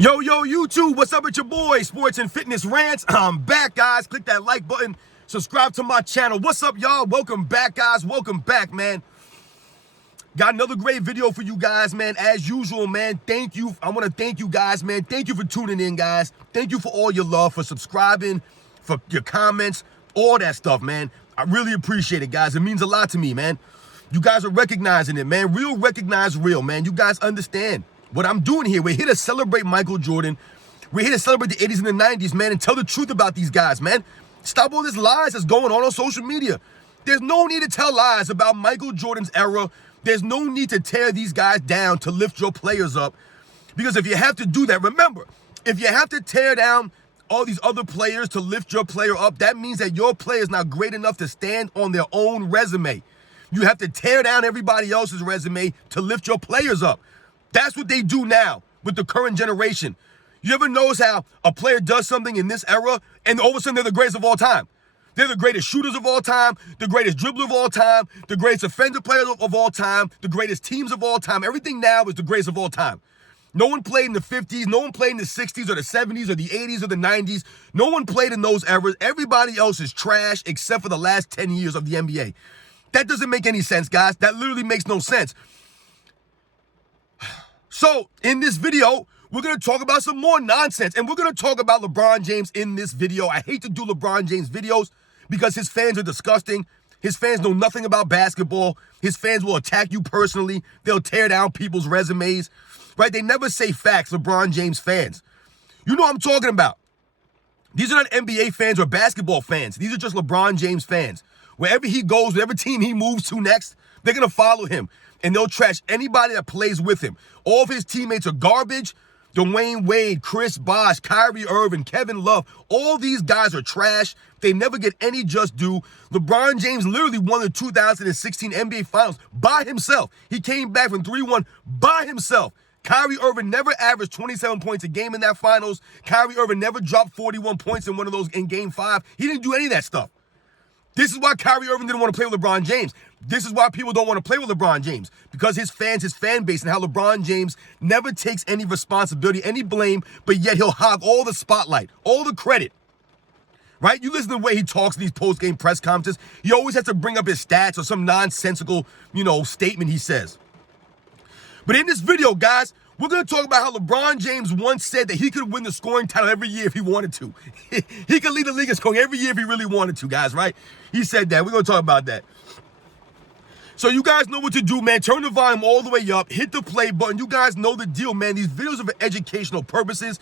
Yo, YouTube, what's up with your boy, Sports and Fitness Rants? I'm back, guys. Click that like button. Subscribe to my channel. What's up, y'all? Welcome back, guys. Welcome back, man. Got another great video for you guys, man. As usual, man, thank you. I want to thank you guys, man. Thank you for tuning in, guys. Thank you for all your love, for subscribing, for your comments, all that stuff, man. I really appreciate it, guys. It means a lot to me, man. You guys are recognizing it, man. Real recognize real, man. You guys understand what I'm doing here. We're here to celebrate Michael Jordan. We're here to celebrate the 80s and the 90s, man, and tell the truth about these guys, man. Stop all this lies that's going on social media. There's no need to tell lies about Michael Jordan's era. There's no need to tear these guys down to lift your players up. Because if you have to do that, remember, if you have to tear down all these other players to lift your player up, that means that your player is not great enough to stand on their own resume. You have to tear down everybody else's resume to lift your players up. That's what they do now with the current generation. You ever notice how a player does something in this era and all of a sudden they're the greatest of all time? They're the greatest shooters of all time, the greatest dribbler of all time, the greatest offensive players of all time, the greatest teams of all time. Everything now is the greatest of all time. No one played in the 50s, no one played in the 60s or the 70s or the 80s or the 90s. No one played in those eras. Everybody else is trash except for the last 10 years of the NBA. That doesn't make any sense, guys. That literally makes no sense. So, in this video, we're going to talk about some more nonsense. And we're going to talk about LeBron James in this video. I hate to do LeBron James videos because his fans are disgusting. His fans know nothing about basketball. His fans will attack you personally. They'll tear down people's resumes, right? They never say facts, LeBron James fans. You know what I'm talking about. These are not NBA fans or basketball fans. These are just LeBron James fans. Wherever he goes, whatever team he moves to next, they're going to follow him. And they'll trash anybody that plays with him. All of his teammates are garbage. Dwayne Wade, Chris Bosh, Kyrie Irving, Kevin Love, all these guys are trash. They never get any just due. LeBron James literally won the 2016 NBA Finals by himself. He came back from 3-1 by himself. Kyrie Irving never averaged 27 points a game in that finals. Kyrie Irving never dropped 41 points in one of those in Game 5. He didn't do any of that stuff. This is why Kyrie Irving didn't want to play with LeBron James. This is why people don't want to play with LeBron James. Because his fans, his fan base, and how LeBron James never takes any responsibility, any blame, but yet he'll hog all the spotlight, all the credit. Right? You listen to the way he talks in these post-game press conferences. He always has to bring up his stats or some nonsensical, statement he says. But in this video, guys, we're going to talk about how LeBron James once said that he could win the scoring title every year if he wanted to. He could lead the league in scoring every year if he really wanted to, guys, right? He said that. We're going to talk about that. So you guys know what to do, man. Turn the volume all the way up. Hit the play button. You guys know the deal, man. These videos are for educational purposes.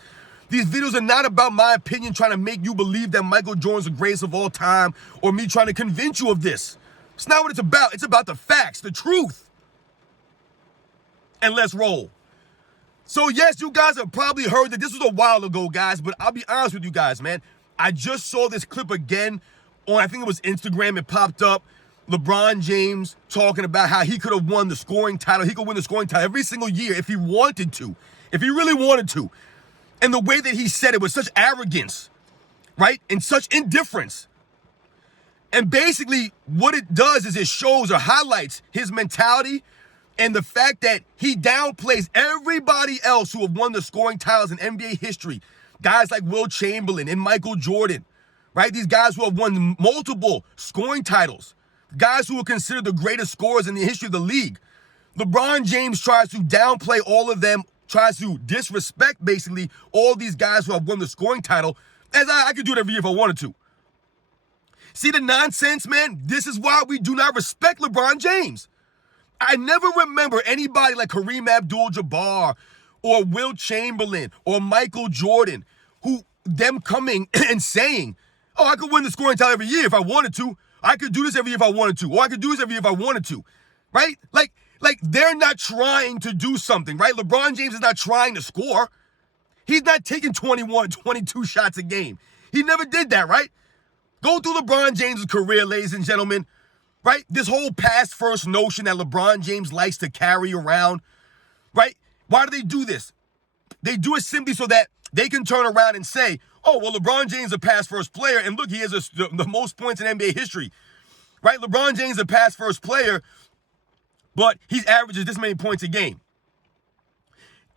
These videos are not about my opinion trying to make you believe that Michael Jordan's the greatest of all time or me trying to convince you of this. It's not what it's about. It's about the facts, the truth. And let's roll. So, yes, you guys have probably heard that this was a while ago, guys, but I'll be honest with you guys, man. I just saw this clip again on, I think it was Instagram. It popped up. LeBron James talking about how he could have won the scoring title. He could win the scoring title every single year if he wanted to, if he really wanted to. And the way that he said it with such arrogance, right, and such indifference. And basically what it does is it shows or highlights his mentality and the fact that he downplays everybody else who have won the scoring titles in NBA history. Guys like Will Chamberlain and Michael Jordan, right? These guys who have won multiple scoring titles. Guys who are considered the greatest scorers in the history of the league. LeBron James tries to downplay all of them, tries to disrespect basically all these guys who have won the scoring title, as I could do it every year if I wanted to. See the nonsense, man? This is why we do not respect LeBron James. I never remember anybody like Kareem Abdul-Jabbar or Will Chamberlain or Michael Jordan who them coming and saying, oh, I could win the scoring title every year if I wanted to. I could do this every year if I wanted to. Or I could do this every year if I wanted to. Right? Like they're not trying to do something, right? LeBron James is not trying to score. He's not taking 21, 22 shots a game. He never did that, right? Go through LeBron James' career, ladies and gentlemen. Right? This whole pass first notion that LeBron James likes to carry around, right? Why do they do this? They do it simply so that they can turn around and say, oh, well, LeBron James is a pass first player, and look, he has the most points in NBA history, right? LeBron James is a pass first player, but he averages this many points a game.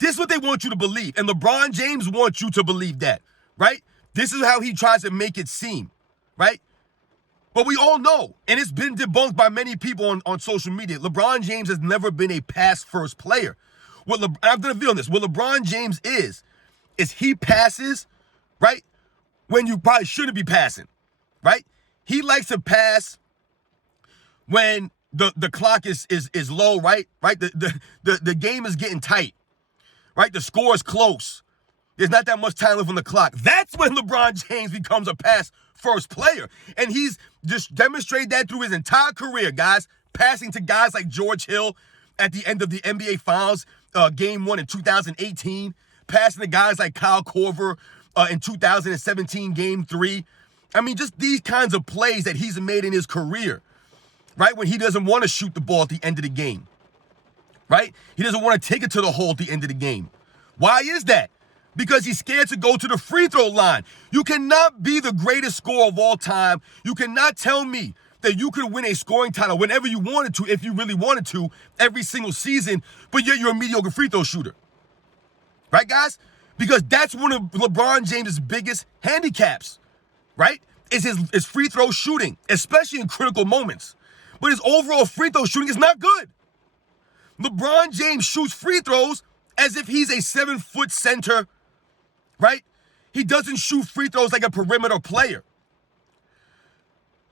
This is what they want you to believe. And LeBron James wants you to believe that, right? This is how he tries to make it seem, right? But we all know, and it's been debunked by many people on social media, LeBron James has never been a pass-first player. I've done a video on this. What LeBron James is he passes, right, when you probably shouldn't be passing, right? He likes to pass when the clock is low, right? Right? The game is getting tight, right? The score is close. There's not that much time left on the clock. That's when LeBron James becomes a pass-first player. And he's just demonstrated that through his entire career, guys, passing to guys like George Hill at the end of the NBA Finals, Game 1 in 2018, passing to guys like Kyle Korver in 2017, Game 3. I mean, just these kinds of plays that he's made in his career, right? When he doesn't want to shoot the ball at the end of the game, right? He doesn't want to take it to the hole at the end of the game. Why is that? Because he's scared to go to the free throw line. You cannot be the greatest scorer of all time. You cannot tell me that you could win a scoring title whenever you wanted to, if you really wanted to, every single season, but yet you're a mediocre free throw shooter. Right, guys? Because that's one of LeBron James' biggest handicaps, right? Is his free throw shooting, especially in critical moments. But his overall free throw shooting is not good. LeBron James shoots free throws as if he's a 7-foot center, right? He doesn't shoot free throws like a perimeter player.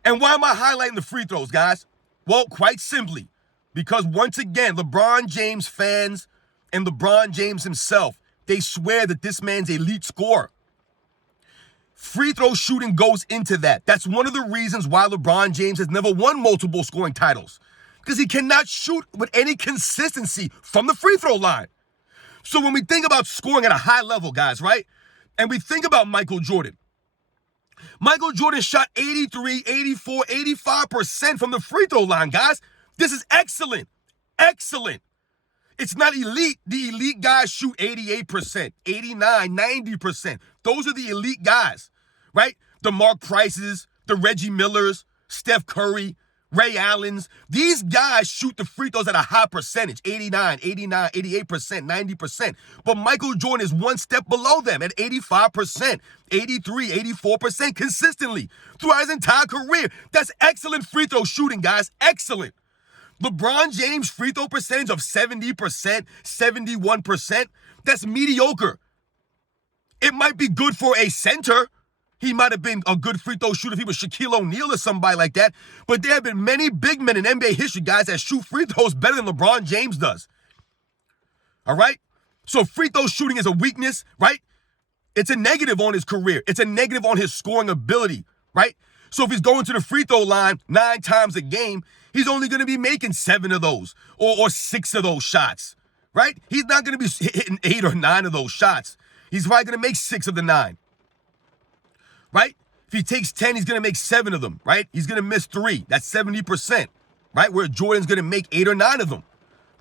And why am I highlighting the free throws, guys? Well, quite simply, because once again, LeBron James fans and LeBron James himself, they swear that this man's an elite scorer. Free throw shooting goes into that. That's one of the reasons why LeBron James has never won multiple scoring titles, because he cannot shoot with any consistency from the free throw line. So when we think about scoring at a high level, guys, right? And we think about Michael Jordan. Michael Jordan shot 83, 84, 85% from the free throw line, guys. This is excellent. Excellent. It's not elite. The elite guys shoot 88%, 89, 90%. Those are the elite guys, right? The Mark Prices, the Reggie Millers, Steph Curry, Ray Allens. These guys shoot the free throws at a high percentage, 89, 88%, 90%. But Michael Jordan is one step below them at 85%, 83, 84% consistently throughout his entire career. That's excellent free throw shooting, guys. Excellent. LeBron James' free throw percentage of 70%, 71%, that's mediocre. It might be good for a center. He might have been a good free throw shooter if he was Shaquille O'Neal or somebody like that. But there have been many big men in NBA history, guys, that shoot free throws better than LeBron James does. All right? So free throw shooting is a weakness, right? It's a negative on his career. It's a negative on his scoring ability, right? So if he's going to the free throw line 9 times a game, he's only going to be making 7 of those or 6 of those shots, right? He's not going to be hitting 8 or 9 of those shots. He's probably going to make 6 of the 9, right? If he takes 10, he's going to make 7 of them, right? He's going to miss 3. That's 70%, right? Where Jordan's going to make 8 or 9 of them,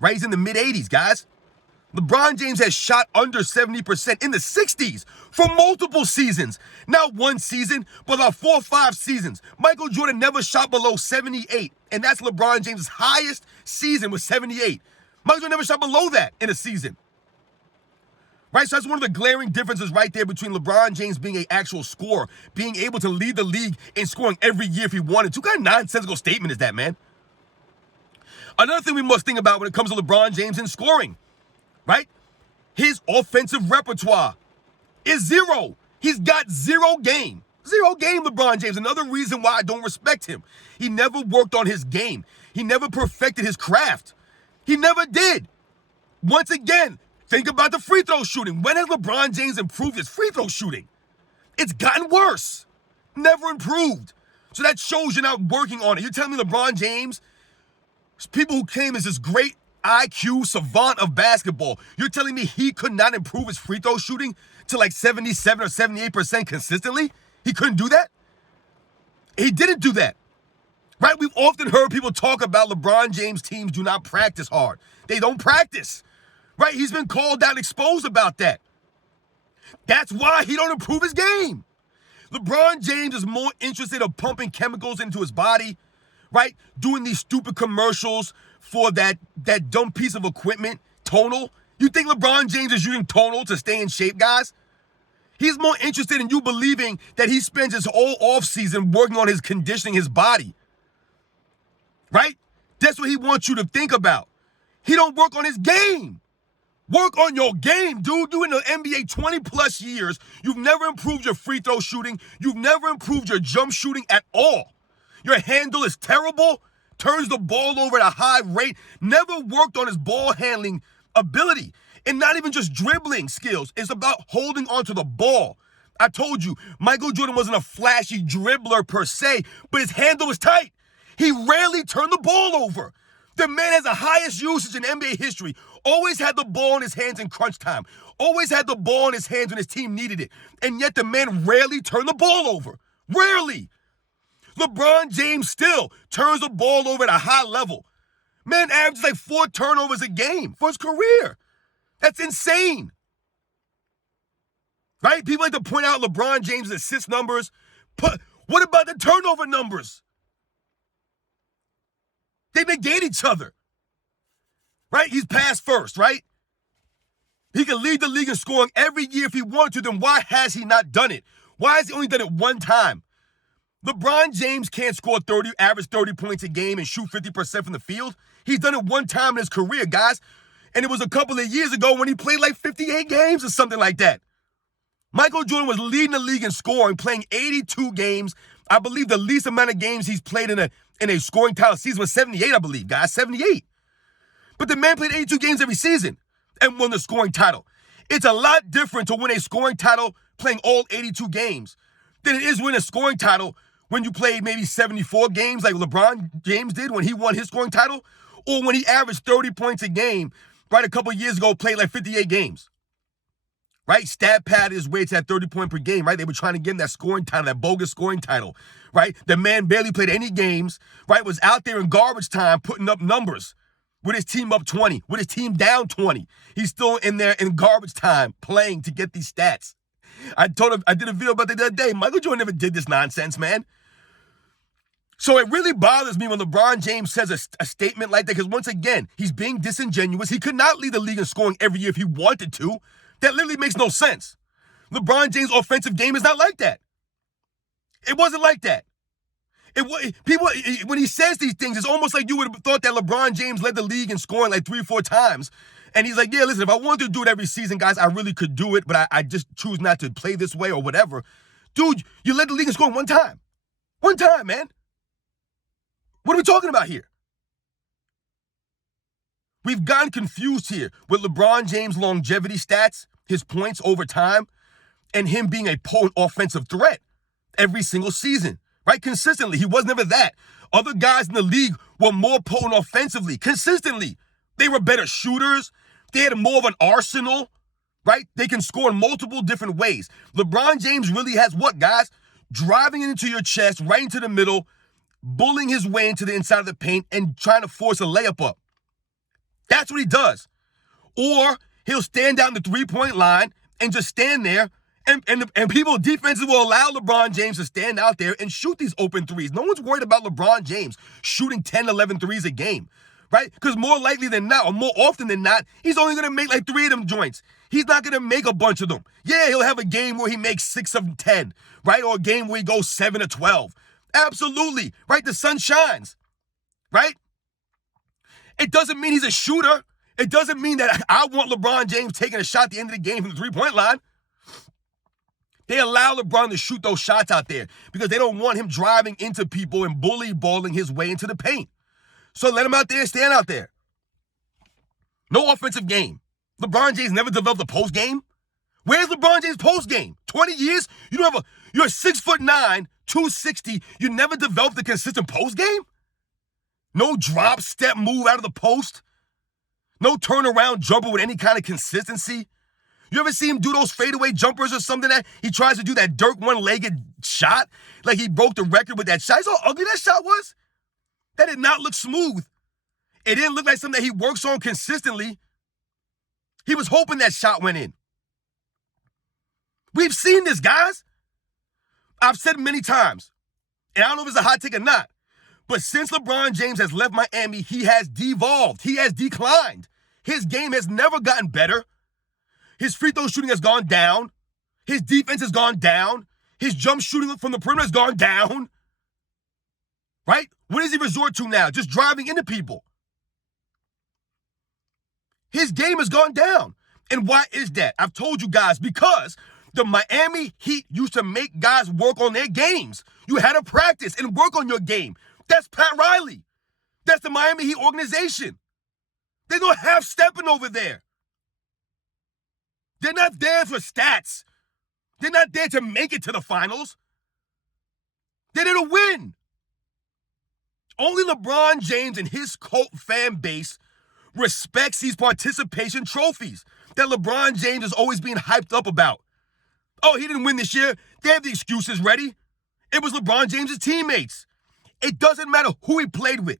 right? He's in the mid-80s, guys. LeBron James has shot under 70% in the 60s for multiple seasons. Not one season, but about 4 or 5 seasons. Michael Jordan never shot below 78, and that's LeBron James' highest season was 78. Michael Jordan never shot below that in a season. Right, so that's one of the glaring differences right there between LeBron James being an actual scorer, being able to lead the league in scoring every year if he wanted to. What kind of nonsensical statement is that, man? Another thing we must think about when it comes to LeBron James in scoring, right? His offensive repertoire is 0. He's got 0 game. 0 game, LeBron James. Another reason why I don't respect him. He never worked on his game. He never perfected his craft. He never did. Once again, think about the free throw shooting. When has LeBron James improved his free throw shooting? It's gotten worse. Never improved. So that shows you're not working on it. You're telling me LeBron James, people who claim is this great IQ savant of basketball, you're telling me he could not improve his free throw shooting to like 77 or 78% consistently? He couldn't do that? He didn't do that. Right? We've often heard people talk about LeBron James teams do not practice hard. They don't practice. Right? He's been called out, exposed about that. That's why he don't improve his game. LeBron James is more interested in pumping chemicals into his body, right? Doing these stupid commercials for that dumb piece of equipment, Tonal. You think LeBron James is using total to stay in shape, guys? He's more interested in you believing that he spends his whole offseason working on his conditioning, his body. Right? That's what he wants you to think about. He don't work on his game. Work on your game, dude. You in the NBA 20 plus years. You've never improved your free throw shooting. You've never improved your jump shooting at all. Your handle is terrible. Turns the ball over at a high rate. Never worked on his ball handling ability. And not even just dribbling skills. It's about holding onto the ball. I told you, Michael Jordan wasn't a flashy dribbler per se, but his handle was tight. He rarely turned the ball over. The man has the highest usage in NBA history. Always had the ball in his hands in crunch time. Always had the ball in his hands when his team needed it. And yet the man rarely turned the ball over. Rarely. LeBron James still turns the ball over at a high level. Man averages like 4 turnovers a game for his career. That's insane. Right? People like to point out LeBron James' assist numbers. But what about the turnover numbers? They negate each other. Right? He's pass first, right? He can lead the league in scoring every year if he wanted to. Then why has he not done it? Why has he only done it one time? LeBron James can't score average 30 points a game and shoot 50% from the field. He's done it one time in his career, guys. And it was a couple of years ago when he played like 58 games or something like that. Michael Jordan was leading the league in scoring, playing 82 games. I believe the least amount of games he's played in a scoring title season was 78, I believe, guys, 78. But the man played 82 games every season and won the scoring title. It's a lot different to win a scoring title playing all 82 games than it is win a scoring title when you played maybe 74 games like LeBron James did when he won his scoring title, or when he averaged 30 points a game, right, a couple of years ago, played like 58 games. Right? Stat pad is where it's at 30 points per game, right? They were trying to get him that scoring title, that bogus scoring title, right? The man barely played any games, right? Was out there in garbage time putting up numbers with his team up 20, with his team down 20. He's still in there in garbage time playing to get these stats. I told him, I did a video about that the other day. Michael Jordan never did this nonsense, man. So it really bothers me when LeBron James says a statement like that, because once again, he's being disingenuous. He could not lead the league in scoring every year if he wanted to. That literally makes no sense. LeBron James' offensive game is not like that. It wasn't like that. When he says these things, it's almost like you would have thought that LeBron James led the league in scoring like 3 or 4 times. And he's like, yeah, listen, if I wanted to do it every season, guys, I really could do it, but I just choose not to play this way or whatever. Dude, you led the league in scoring one time. One time, man. What are we talking about here? We've gotten confused here with LeBron James' longevity stats, his points over time, and him being a potent offensive threat every single season, right? Consistently. He was never that. Other guys in the league were more potent offensively, consistently. They were better shooters. They had more of an arsenal, right? They can score in multiple different ways. LeBron James really has what, guys? Driving into your chest, right into the middle, bullying his way into the inside of the paint, and trying to force a layup up. That's what he does. Or he'll stand down the three-point line and just stand there, and people, defenses will allow LeBron James to stand out there and shoot these open threes. No one's worried about LeBron James shooting 10, 11 threes a game, right? Because more likely than not, or more often than not, he's only going to make like 3 of them joints. He's not going to make a bunch of them. Yeah, he'll have a game where he makes 6 of 10, right? Or a game where he goes 7 or 12. Absolutely, right? The sun shines, right? It doesn't mean he's a shooter. It doesn't mean that I want LeBron James taking a shot at the end of the game from the three-point line. They allow LeBron to shoot those shots out there because they don't want him driving into people and bully-balling his way into the paint. So let him out there, stand out there. No offensive game. LeBron James never developed a post game. Where's LeBron James' post game? 20 years? You're 6'9", 260. You never developed a consistent post game? No drop step move out of the post? No turnaround jumper with any kind of consistency? You ever see him do those fadeaway jumpers or something that he tries to do that Dirk one-legged shot? Like he broke the record with that shot. You saw how ugly that shot was? That did not look smooth. It didn't look like something that he works on consistently. He was hoping that shot went in. We've seen this, guys. I've said it many times, and I don't know if it's a hot take or not, but since LeBron James has left Miami, he has devolved. He has declined. His game has never gotten better. His free throw shooting has gone down. His defense has gone down. His jump shooting from the perimeter has gone down. Right? What does he resort to now? Just driving into people. His game has gone down. And why is that? I've told you guys, because the Miami Heat used to make guys work on their games. You had to practice and work on your game. That's Pat Riley. That's the Miami Heat organization. There's no half-stepping over there. They're not there for stats. They're not there to make it to the finals. They're there to win. Only LeBron James and his cult fan base respects these participation trophies that LeBron James is always being hyped up about. Oh, he didn't win this year. They have the excuses ready. It was LeBron James' teammates. It doesn't matter who he played with.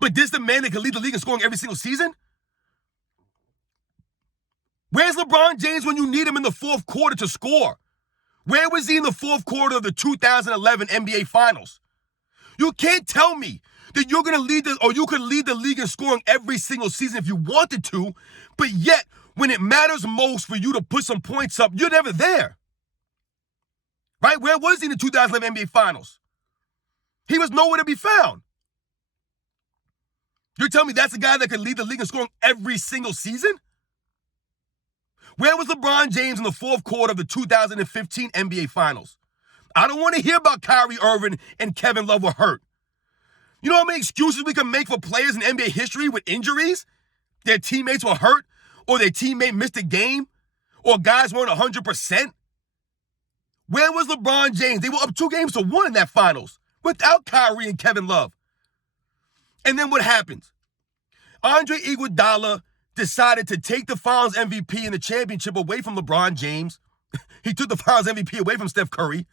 But this the man that can lead the league in scoring every single season? Where's LeBron James when you need him in the fourth quarter to score? Where was he in the fourth quarter of the 2011 NBA Finals? You can't tell me that you're going to lead you could lead the league in scoring every single season if you wanted to, but yet when it matters most for you to put some points up, you're never there. Right? Where was he in the 2011 NBA Finals? He was nowhere to be found. You're telling me that's a guy that could lead the league in scoring every single season? Where was LeBron James in the fourth quarter of the 2015 NBA Finals? I don't want to hear about Kyrie Irving and Kevin Love were hurt. You know how many excuses we can make for players in NBA history with injuries? Their teammates were hurt, or their teammate missed a game, or guys weren't 100%. Where was LeBron James? They were up 2-1 in that finals without Kyrie and Kevin Love. And then what happens? Andre Iguodala decided to take the Finals MVP and the championship away from LeBron James. He took the Finals MVP away from Steph Curry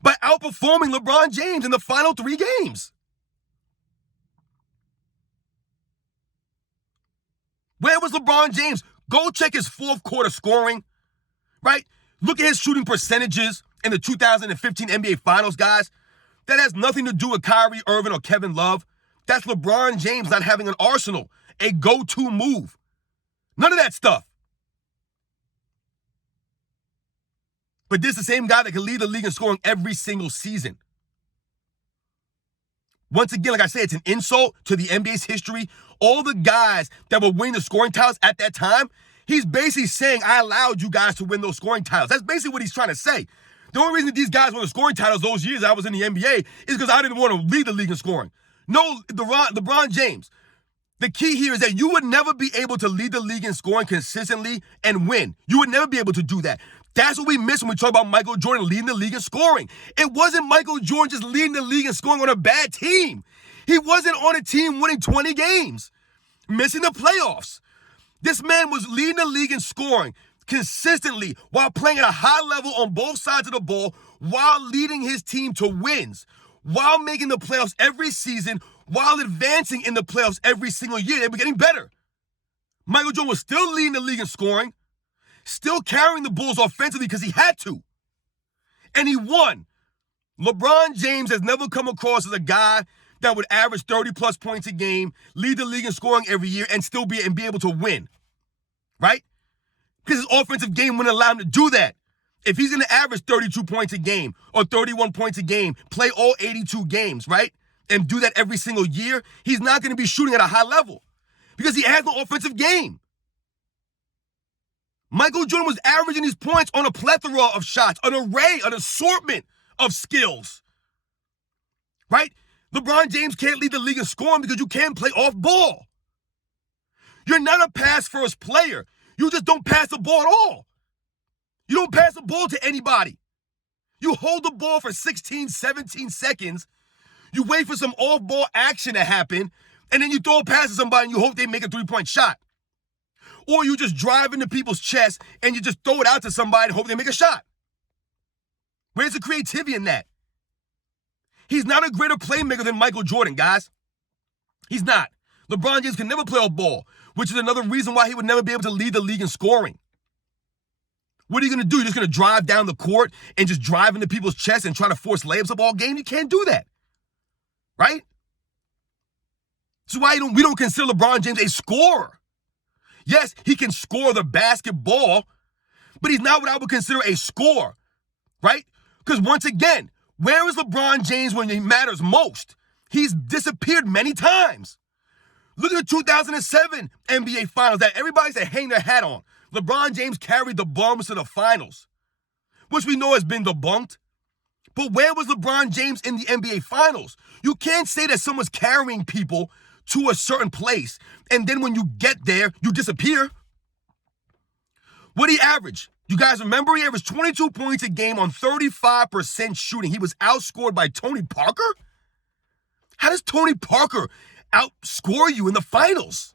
by outperforming LeBron James in the final 3 games. Where was LeBron James? Go check his fourth quarter scoring, right? Look at his shooting percentages in the 2015 NBA Finals, guys. That has nothing to do with Kyrie Irving or Kevin Love. That's LeBron James not having an arsenal, a go-to move. None of that stuff. But this is the same guy that can lead the league in scoring every single season. Once again, like I said, it's an insult to the NBA's history. All the guys that were winning the scoring titles at that time, he's basically saying, I allowed you guys to win those scoring titles. That's basically what he's trying to say. The only reason that these guys won the scoring titles those years I was in the NBA is because I didn't want to lead the league in scoring. No, LeBron James, the key here is that you would never be able to lead the league in scoring consistently and win. You would never be able to do that. That's what we miss when we talk about Michael Jordan leading the league in scoring. It wasn't Michael Jordan just leading the league in scoring on a bad team. He wasn't on a team winning 20 games, missing the playoffs. This man was leading the league in scoring consistently while playing at a high level on both sides of the ball, while leading his team to wins, while making the playoffs every season, while advancing in the playoffs every single year. They were getting better. Michael Jordan was still leading the league in scoring, still carrying the Bulls offensively because he had to. And he won. LeBron James has never come across as a guy that would average 30-plus points a game, lead the league in scoring every year, and still be able to win. Right? Because his offensive game wouldn't allow him to do that. If he's going to average 32 points a game or 31 points a game, play all 82 games, right? And do that every single year, he's not going to be shooting at a high level because he has no offensive game. Michael Jordan was averaging these points on a plethora of shots, an array, an assortment of skills, right? LeBron James can't lead the league in scoring because you can't play off ball. You're not a pass-first player. You just don't pass the ball at all. You don't pass the ball to anybody. You hold the ball for 16, 17 seconds. You wait for some off-ball action to happen, and then you throw a pass to somebody and you hope they make a three-point shot. Or you just drive into people's chest and you just throw it out to somebody and hope they make a shot. Where's the creativity in that? He's not a greater playmaker than Michael Jordan, guys. He's not. LeBron James can never play off ball, which is another reason why he would never be able to lead the league in scoring. What are you going to do? You're just going to drive down the court and just drive into people's chests and try to force layups up all game? You can't do that. Right? This is why we don't consider LeBron James a scorer. Yes, he can score the basketball, but he's not what I would consider a scorer, right? Because once again, where is LeBron James when he matters most? He's disappeared many times. Look at the 2007 NBA Finals that everybody said hang their hat on. LeBron James carried the Bums to the finals, which we know has been debunked. But where was LeBron James in the NBA Finals? You can't say that someone's carrying people to a certain place, and then when you get there, you disappear. What did he average? You guys remember he averaged 22 points a game on 35% shooting. He was outscored by Tony Parker? How does Tony Parker outscore you in the finals?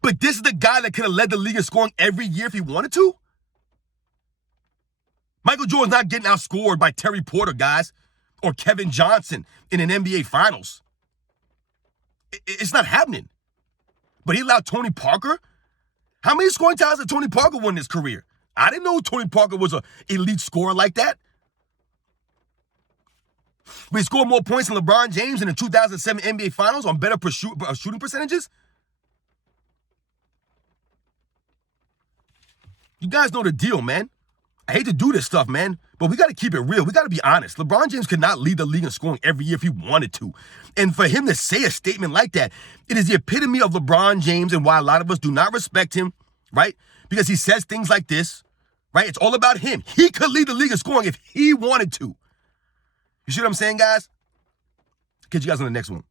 But this is the guy that could have led the league in scoring every year if he wanted to? Michael Jordan's not getting outscored by Terry Porter, guys, or Kevin Johnson in an NBA Finals. It's not happening. But he allowed Tony Parker? How many scoring titles did Tony Parker win in his career? I didn't know Tony Parker was an elite scorer like that. But he scored more points than LeBron James in the 2007 NBA Finals on better shooting percentages? You guys know the deal, man. I hate to do this stuff, man, but we got to keep it real. We got to be honest. LeBron James could not lead the league in scoring every year if he wanted to. And for him to say a statement like that, it is the epitome of LeBron James and why a lot of us do not respect him, right? Because he says things like this, right? It's all about him. He could lead the league in scoring if he wanted to. You see what I'm saying, guys? Catch you guys on the next one.